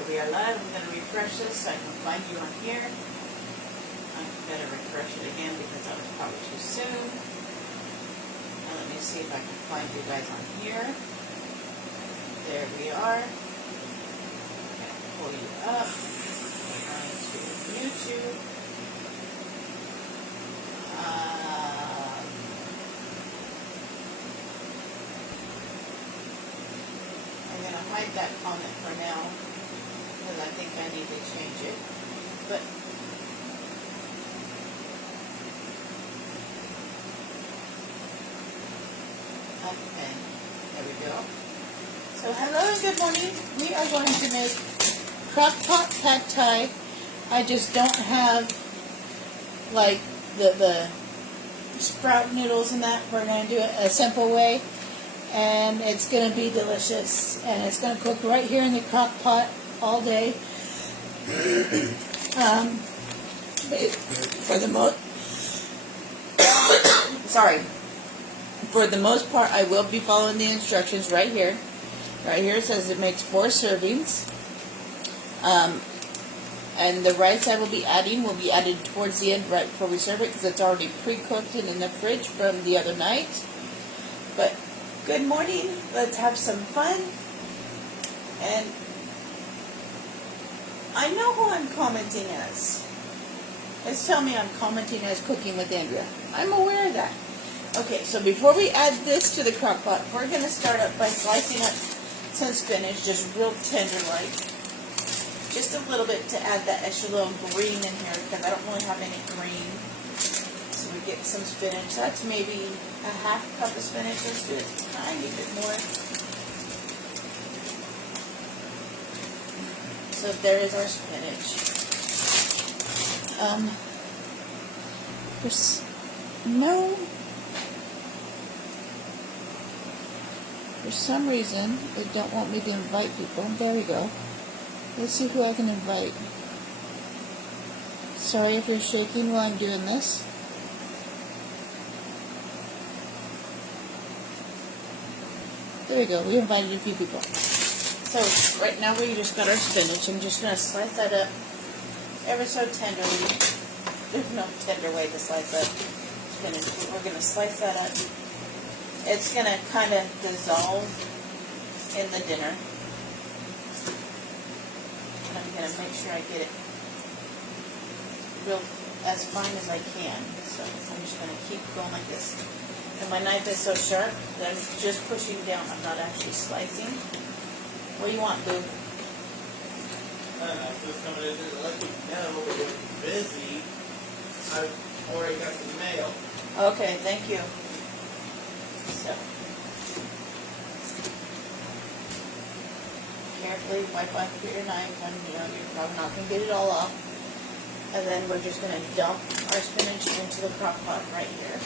Okay, we are live. I'm going to refresh this so I can find you on here. I'm going to refresh it again because that was probably too soon. Now let me see if I can find you guys on here. There we are. I'm going to pull you up onto YouTube. I'm going to hide that comment for now because I think I need to change it. But okay, there we go. So hello and good morning. We are going to make crock pot pad thai. I just don't have like the sprout noodles and that. We're going to do it a simple way. And it's going to be delicious. And it's going to cook right here in the crock pot all day. For the most part, I will be following the instructions right here. Right here it says it makes 4 servings. And the rice I will be added towards the end right before we serve it because it's already pre-cooked and in the fridge from the other night. But good morning. Let's have some fun. And I know who I'm commenting as. Let's tell me I'm commenting as Cooking with Andrea. I'm aware of that. Okay, so before we add this to the crock pot, we're going to start up by slicing up some spinach, just real tender like. Just a little bit to add that extra little green in here because I don't really have any green. So we get some spinach. That's maybe a half cup of spinach. Let's do it a tiny bit more. So there is our spinach. For some reason, they don't want me to invite people. There we go. Let's see who I can invite. Sorry if you're shaking while I'm doing this. There we go. We invited a few people. So right now we just got our spinach. I'm just going to slice that up ever so tenderly. There's no tender way to slice up spinach. But we're going to slice that up. It's going to kind of dissolve in the dinner. And I'm going to make sure I get it real as fine as I can. So I'm just going to keep going like this. And my knife is so sharp that I'm just pushing down. I'm not actually slicing. What do you want, Boo? I don't know, just coming in to let you know we're busy. I've already got the mail. Okay, thank you. So, carefully wipe off your knife when you're probably not going to get it all off. And then we're just going to dump our spinach into the crock pot right here.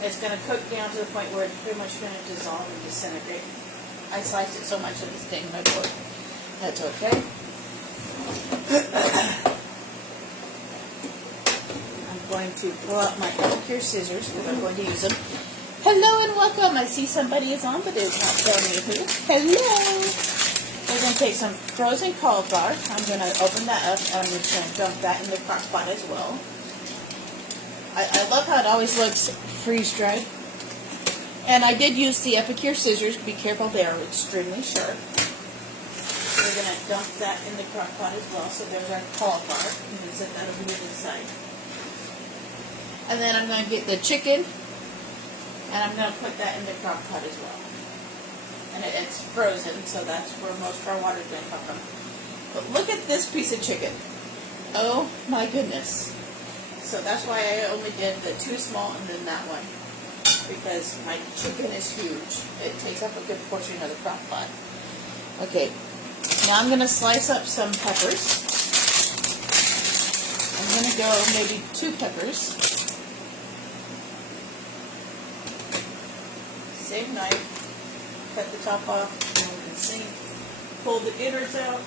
It's going to cook down to the point where it's pretty much going to dissolve and disintegrate. I sliced it so much that it's staying my board. That's okay. I'm going to pull out my Epicure scissors because I'm going to use them. Hello and welcome. I see somebody is on, but it's not telling me who. Hello. We're going to take some frozen cauliflower. I'm going to open that up and I'm just going to dump that in the crock pot as well. I love how it always looks freeze-dried. And I did use the Epicure scissors. Be careful, they are extremely sharp. We're going to dump that in the crock pot as well. So there's our cauliflower. You can set that over here to the side. And then I'm going to get the chicken. And I'm going to put that in the crock pot as well. And it's frozen, so that's where most of our water is going to come from. But look at this piece of chicken. Oh my goodness. So that's why I only did the 2 small and then that one. Because my chicken is huge. It takes up a good portion of the crock pot. Okay. Now I'm going to slice up some peppers. I'm going to go maybe 2 peppers. Same knife. Cut the top off. And we can see. Pull the innards out.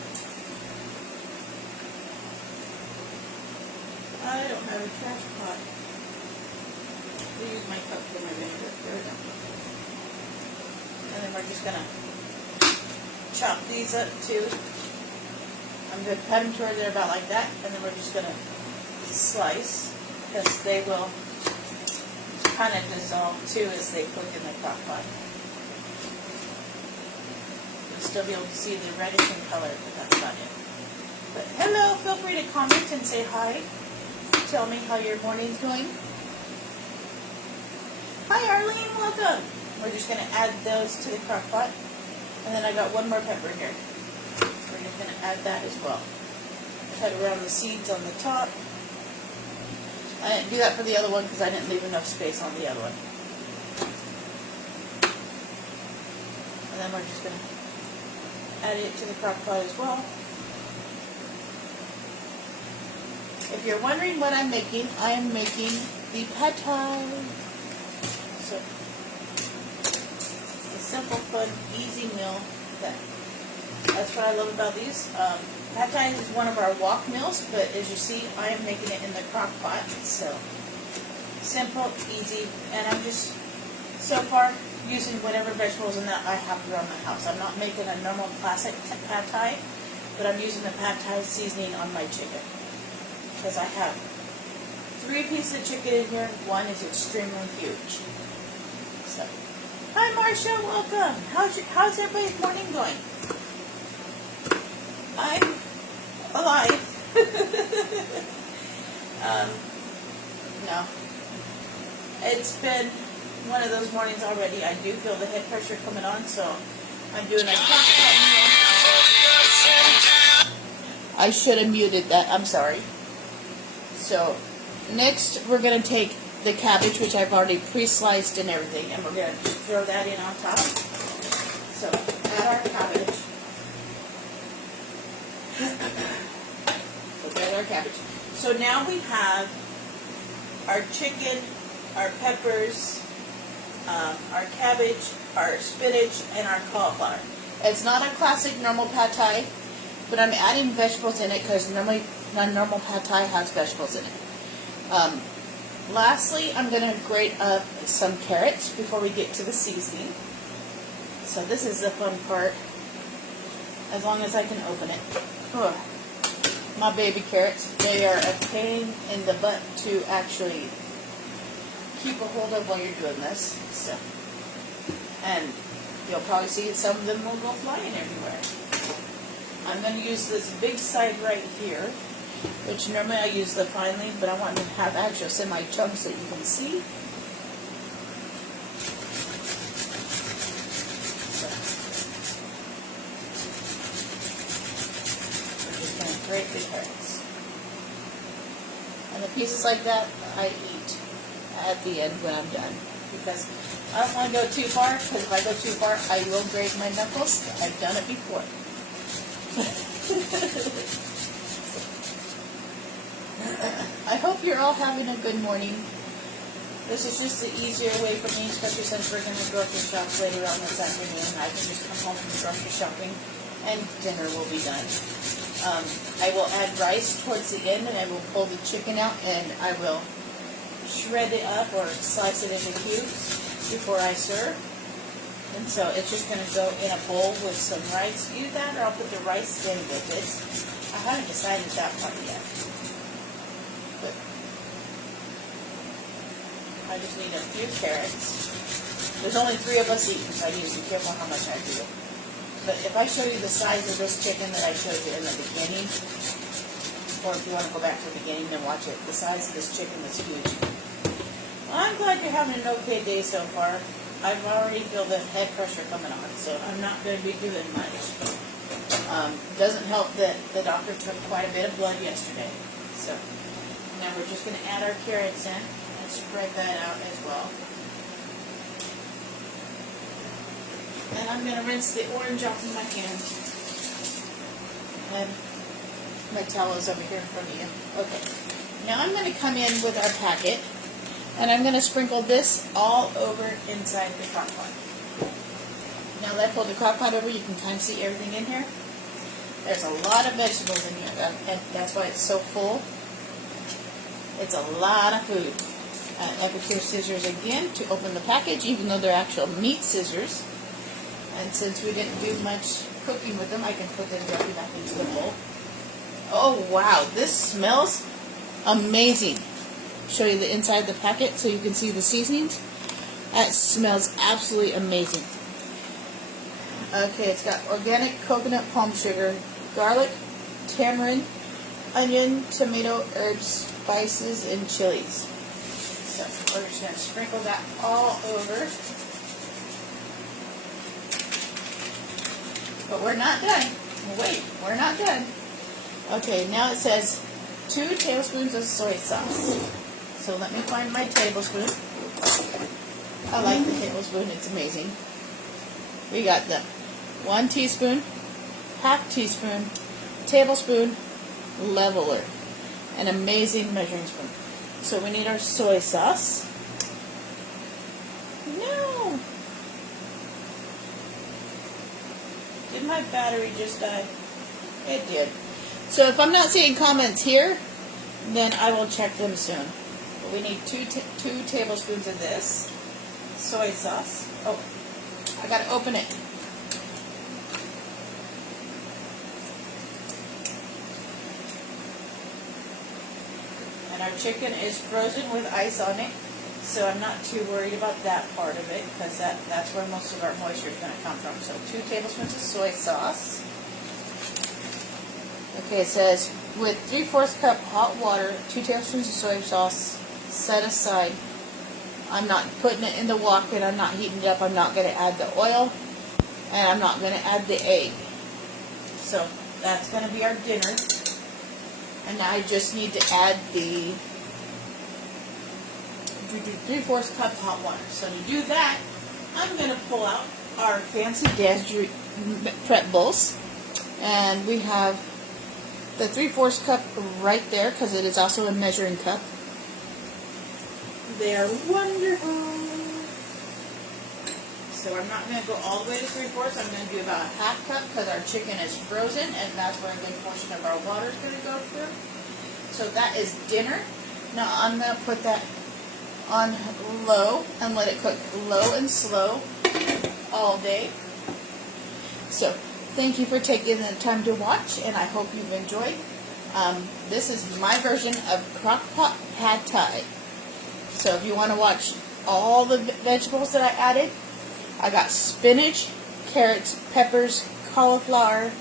I don't have a trash pot. I'll use my cup for my vinegar. There we go. And then we're just going to chop these up too. I'm going to cut them to where they're about like that, and then we're just going to slice, because they will kind of dissolve too as they cook in the crock pot. You'll still be able to see the reddish in color, but that's about it. But hello, feel free to comment and say hi. Tell me how your morning's going. Hi Arlene, welcome. We're just going to add those to the crock pot. And then I got one more pepper here. We're just going to add that as well. Cut around the seeds on the top. I didn't do that for the other one because I didn't leave enough space on the other one. And then we're just going to add it to the crock pot as well. If you're wondering what I'm making, I am making the pad thai. So, a simple, fun, easy meal. That's what I love about these. Pad thai is one of our wok meals, but as you see, I am making it in the crock pot. So, simple, easy, and I'm just, so far, using whatever vegetables in that I have around the house. I'm not making a normal classic pad thai, but I'm using the pad thai seasoning on my chicken. Because I have 3 pieces of chicken in here. One is extremely huge. So, hi Marcia, welcome. How's everybody's morning going? I'm alive. No. It's been one of those mornings already. I do feel the head pressure coming on, so I'm doing a crock pot meal. I should have muted that. I'm sorry. So, next we're going to take the cabbage, which I've already pre-sliced and everything, and we're going to throw that in on top. So, add our cabbage. So, there's our cabbage. So, now we have our chicken, our peppers, our cabbage, our spinach, and our cauliflower. It's not a classic normal pad thai, but I'm adding vegetables in it because normally non-normal pad thai has vegetables in it. Lastly, I'm going to grate up some carrots before we get to the seasoning. So this is the fun part, as long as I can open it. Ugh. My baby carrots, they are a pain in the butt to actually keep a hold of while you're doing this. So, and you'll probably see some of them will go flying everywhere. I'm going to use this big side right here, which normally I use the fine leaf, but I want to have actual semi-chunks that you can see. So, we're just going to grate the carrots. And the pieces like that, I eat at the end when I'm done. Because I don't want to go too far, because if I go too far, I will break my knuckles. I've done it before. I hope you're all having a good morning. This is just the easier way for me, especially since we're going to grocery shop later on this afternoon. I can just come home from grocery shopping and dinner will be done. I will add rice towards the end, and I will pull the chicken out and I will shred it up or slice it into cubes before I serve. And so it's just going to go in a bowl with some rice. Either that or I'll put the rice in with it. I haven't decided that part yet. But I just need a few carrots. There's only 3 of us eating, so I need to be careful how much I do. But if I show you the size of this chicken that I showed you in the beginning, or if you want to go back to the beginning and watch it, the size of this chicken is huge. Well, I'm glad you're having an okay day so far. I've already feel the head pressure coming on, so I'm not going to be doing much. Doesn't help that the doctor took quite a bit of blood yesterday. So now we're just going to add our carrots in and spread that out as well. And I'm going to rinse the orange off of my hand. And my towel is over here in front of you. Okay. Now I'm going to come in with our packet. And I'm going to sprinkle this all over inside the crock pot. Now that I pulled the crock pot over, you can kind of see everything in here. There's a lot of vegetables in here, and that's why it's so full. It's a lot of food. Epicure scissors again to open the package, even though they're actual meat scissors. And since we didn't do much cooking with them, I can put them directly back into the bowl. Oh wow, this smells amazing. Show you the inside of the packet so you can see the seasonings. That smells absolutely amazing. Okay, it's got organic coconut palm sugar, garlic, tamarind, onion, tomato, herbs, spices, and chilies. So we're just going to sprinkle that all over. But we're not done. Wait, we're not done. Okay, now it says 2 tablespoons of soy sauce. So let me find my tablespoon. I like the tablespoon, it's amazing. We got the 1 teaspoon, half teaspoon, tablespoon, leveler. An amazing measuring spoon. So we need our soy sauce. No! Did my battery just die? It did. So if I'm not seeing comments here, then I will check them soon. But we need 2 tablespoons of this soy sauce. Oh, I gotta open it. And our chicken is frozen with ice on it, so I'm not too worried about that part of it, because that's where most of our moisture is going to come from. So 2 tablespoons of soy sauce. Okay, it says with 3/4 cup hot water, 2 tablespoons of soy sauce set aside. I'm not putting it in the wok, and I'm not heating it up. I'm not going to add the oil, and I'm not going to add the egg. So that's going to be our dinner. And now I just need to add the 3/4 cup hot water. So to do that, I'm going to pull out our fancy Dad's prep bowls. And we have the 3/4 cup right there, because it is also a measuring cup. They are wonderful. So I'm not going to go all the way to 3/4. I'm going to do about a half cup, because our chicken is frozen, and that's where a good portion of our water is going to go through. So that is dinner. Now I'm going to put that on low and let it cook low and slow all day. So thank you for taking the time to watch, and I hope you've enjoyed. This is my version of crock pot pad thai. So if you want to watch all the vegetables that I added, I got spinach, carrots, peppers, cauliflower,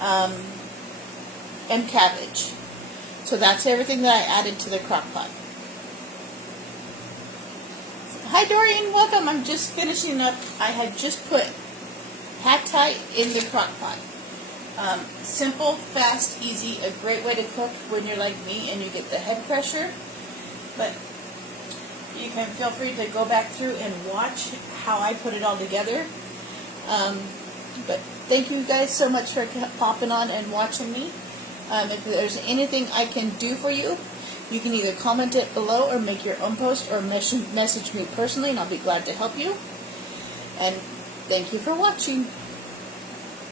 and cabbage. So that's everything that I added to the crock pot. Hi Dorian, welcome. I'm just finishing up. I had just put pad thai in the crock pot. Simple, fast, easy, a great way to cook when you're like me and you get the head pressure. But you can feel free to go back through and watch how I put it all together. But thank you guys so much for popping on and watching me. If there's anything I can do for you, you can either comment it below or make your own post or message me personally, and I'll be glad to help you. And thank you for watching.